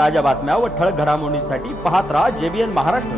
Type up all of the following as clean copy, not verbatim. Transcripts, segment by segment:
ताज्या बातम्या व ठळक घडामोडींसाठी पाहत राहा JBN महाराष्ट्र।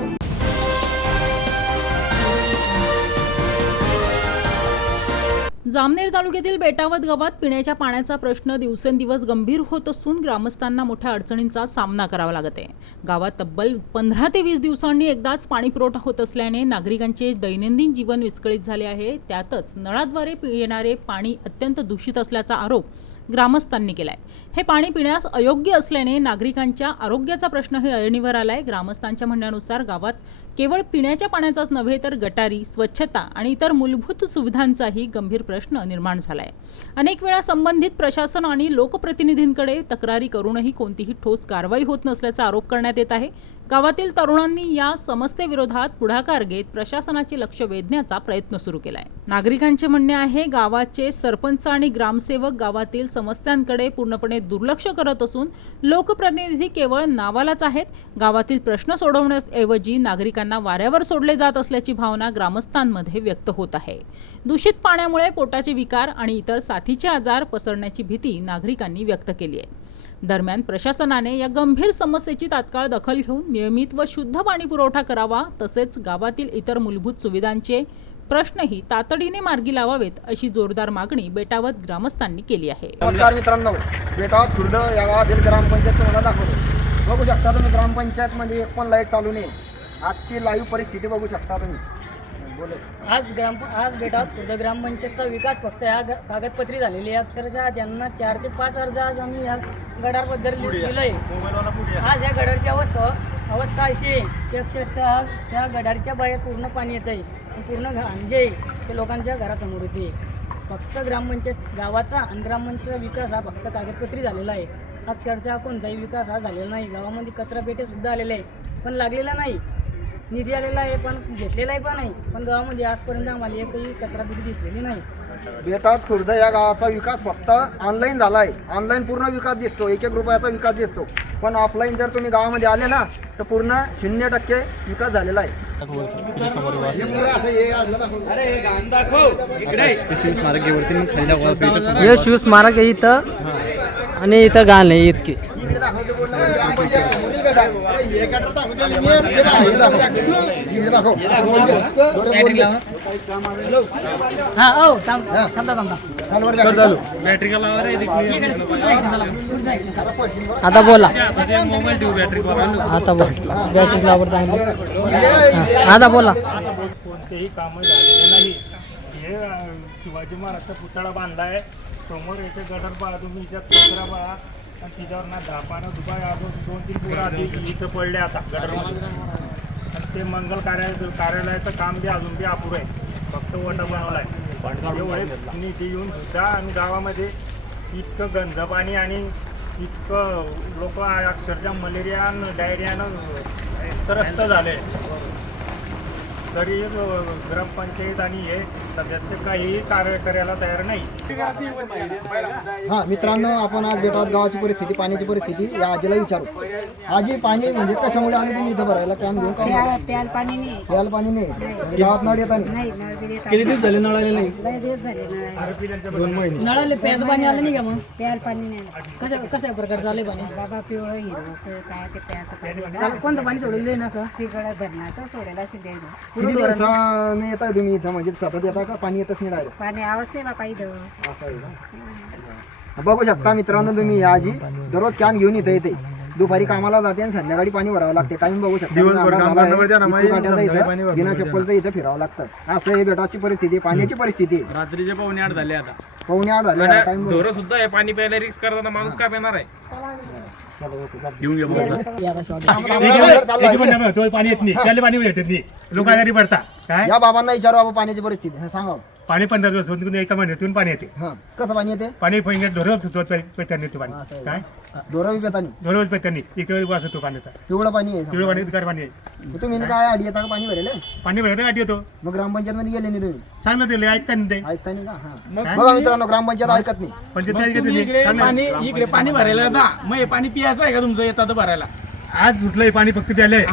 जामनेर तालुक्यातील बेटावत गावात पिण्याच्या पाण्याचा प्रश्न दिवसेंदिवस गंभीर होत असून ग्रामस्थांना मोठ्या अडचणींचा सामना करावा लागत आहे। गावात तब्बल 15 ते 20 दिवसांनी एकदाच पाणी पुरवठा होत असल्याने नागरिकांचे दैनंदिन जीवन विस्कळीत झाले आहे। त्यातच नळाद्वारे येणारे पाणी अत्यंत दूषित असल्याचा आरोप ग्रामस्थांनी केलाय। हे पाणी पिण्यास अयोग्य असल्याने नागरिकांच्या आरोग्याचा प्रश्नही ऐरणीवर आलाय। ग्रामस्थांच्या म्हणण्यानुसार गावात केवळ पिण्याच्या पाण्याचाच नव्हे तर गटारी, स्वच्छता आणि इतर मूलभूत सुविधांचाही गंभीर प्रश्न निर्माण झालाय। अनेक वेळा संबंधित प्रशासन आणि लोकप्रतिनिधींकडे तक्रारी करूनही कोणतीही ठोस कारवाई होत नसल्याचा आरोप करण्यात येत आहे। गावातील तरुणांनी या समस्येविरोधात पुढाकार घेत प्रशासनाचे लक्ष वेधण्याचा प्रयत्न सुरू केलाय। नागरिकांचे म्हणणे आहे, गावाचे सरपंच आणि ग्रामसेवक गावातील समस्यांकडे पूर्णपणे दुर्लक्ष करत असून लोकप्रतिनिधी केवळ नावालाच आहेत। गावातील प्रश्न सोडवण्याऐवजी नागरिकांना वाऱ्यावर सोडले जात असल्याची भावना ग्रामस्थांमध्ये व्यक्त होत आहे। दूषित पाण्यामुळे पोटाचे विकार आणि इतर साथीचे आजार पसरण्याची भीती नागरिकांनी व्यक्त केली आहे। दरम्यान प्रशासनाने या गंभीर समस्येची तात्काळ दखल घेऊन नियमित व शुद्ध पाणी पुरवठा करावा, तसेच गावातील इतर मूलभूत सुविधांचे प्रश्नही तातडीने मार्गी लावावेत अशी जोरदार मागणी बेटावत ग्रामस्थांनी केली आहे। नमस्कार मित्रांनो, बेटावत खुर्द या गावातील ग्रामपंचायत तुम्हाला दाखवतो। बघू शकता तुम्ही ग्रामपंचायत मध्ये एक पण लाईट चालू नाही। आजची लाईव्ह परिस्थिती बघू शकता तुम्ही। आज बेटावत खुर्द ग्रामपंचायतचा विकास फक्त या कागदपत्री झालेली आहे। अक्षरशः ज्यांना 4 ते 5 अर्ज आज आम्ही या गडारबद्दल दिलंय। आज या गडारची अवस्था अशी आहे की अक्षरशः त्या गडारच्या बाहेर पूर्ण पाणी येत आहे, पूर्ण म्हणजे ते लोकांच्या घरासमोर येते। फक्त ग्रामपंचायत गावाचा आणि ग्रामपंचायतचा विकास हा फक्त कागदपत्री झालेला आहे। अक्षरशः कोणताही विकास हा झालेला नाही। गावामध्ये कचरा पेटे सुद्धा आलेले आहे पण लागलेला नाही, निधी आलेला आहे पण घेतलेला आहे पण नाही, पण गावामध्ये आजपर्यंत आम्हाला एकही कचरा पेटी दिसलेली नाही। बेटावत खुर्द या गावाचा विकास फक्त ऑनलाईन झाला आहे। ऑनलाईन पूर्ण विकास दिसतो, 1-1 रुपयाचा विकास दिसतो, पण ऑफलाईन जर तुम्ही गावामध्ये आले ना तर पूर्ण 0% विकास झालेला आहे। हे शिवस्मारक आहे इथं आणि इथं गाण आहे इतकी। आता बोला, आता बोला, बॅटरी लावर आता बोला। कोणतेही काम झालेले नाही। हे शिवाजी महाराजचा पुतळा बांधलाय, समोर याचे गटर पहा तुम्ही, इथे कचरा पहा आणि तिच्यावर ना धापानं दुबाई अजून 2-3 पोरं आधी इथं पडले आता गटरमध्ये। आणि ते मंगल कार्यालयाचं काम बी अजून बी अपुरं आहे, फक्त वटा बनवलाय। एवढे निधी येऊन सुद्धा आणि गावामध्ये इतकं गंज पाणी आणि इतकं लोक अक्षरशः मलेरिया डायरियानं त्रस्त झाले, तरी ग्रामपंचायत आणि हे सदस्य काही कार्य करायला तयार नाही। हा मित्रांनो, आपण आज बेटावत गावाची परिस्थिती, पाण्याची परिस्थिती या आजीला विचारू। आजी, पाणी म्हणजे कशामुळे आले तुम्ही इथं भरायला? कॅन घेऊन प्याल पाणी नाही, प्यायला पाणी नाही। गावात नळ येता नाही? किती दिवस झाले नळ आले नाही? 2 महिने नळाले प्यायचं पाणी आलं नाही का? मग प्याल पाणी नाही। कशा प्रकारचं आले पाणी? बाबा पिवळं हिरवं काय ते प्यायचं पाणी। कोणतं पाणी सोडलेलं आहे ना? तिकडं धरणाचं सोडायला असे द्यायचं। किती दिवसाने येताय तुम्ही इथं? म्हणजे सतत येता का? पाणी येतच नाही डायरेक्ट? पाणी आवश्यक बाबा इथं। असं आहे का? बघू शकता मित्रांनो तुम्ही, या आजी दररोज कॅन घेऊन येते। दुपारी कामाला जाते आणि संध्याकाळी पाणी भरावं लागते। टाइम बघू शकता, बिना चप्पलचं इथं फिरावं लागतं। असं हे बेटाची परिस्थिती, पाण्याची परिस्थिती। रात्रीचे 7:45 झाले आता। 7:45 झाले, टाइम ढोरं सुद्धा हे पाणी प्यायला रिक्स करताना माणूस काय पेणार आहे? घेऊन घे पाणी येत नाही, त्याला पाणी भेटत नाही, लोक आजारी पडता काय? या बाबांना विचारू बाबा पाण्याची परिस्थिती सांगा। पाणी 15 दिवस एका महिन्यातून पाणी येते। हा, कसं पाणी येते? पाणी ढोरं पेतानी येते पाणी। काय ढोरं पेतानी? ढोरं पेतानी एक वास होतो पाण्याचा। पिवळं पाणी आहे? पिवळं पाणी, गार पाणी आहे। तुम्ही काय आडी येता का पाणी भरेल? पाणी भरायला गाठी येतो। मग ग्रामपंचायत मध्ये गेले नाही तुम्ही? सांगलं ते ऐकता नाही, ते ऐकता नाही का? हा, बघा मित्रांनो, ग्रामपंचायत ऐकत नाही। इकडे पाणी भरायला ना, मग पाणी पियाचं आहे का तुमचं? येतात भरायला आज सुटलंय पाणी फक्त त्याला एक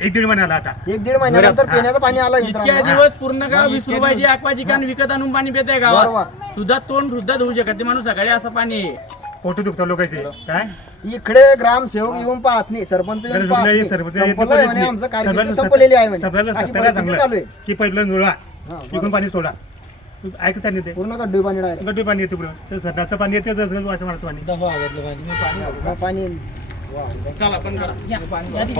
1-1.5 महिन्याला आता 1-1.5 महिन्यानंतर पिण्याचं पाणी आलं इतक्या दिवस पूर्ण गाव 20 रुपयाची aqua chicken विकत आणून पाणी पित आहे गावात सुद्धा तोंड सुद्धा धुवू शकत ते माणूस सकाळी असं पाणी आहे फोटो दुखतात लोकांचे काय इकडे ग्रामसेवक येऊन पाहत नाही, सरपंच येऊन गरज पाहत नाही, नाही. सरपंच संपलं येत आहे म्हणे, नाही. आमचं कार्यक्रम सगळ्याला संपलेली आहे म्हणे. सगळ्याला अशी सगळ्याला परिस्थिती चांगलं चालू आहे. की पहिलं जोडा हा, इकडून पाणी सोडा ऐकता नाही ते पूर्ण गड्डू पाणी डायरेक्ट. गड्डी पाणी येते पुढं ते सध्याचं पाणी येते असं मारतं पाणी पाणी वा. चला पण करा. या-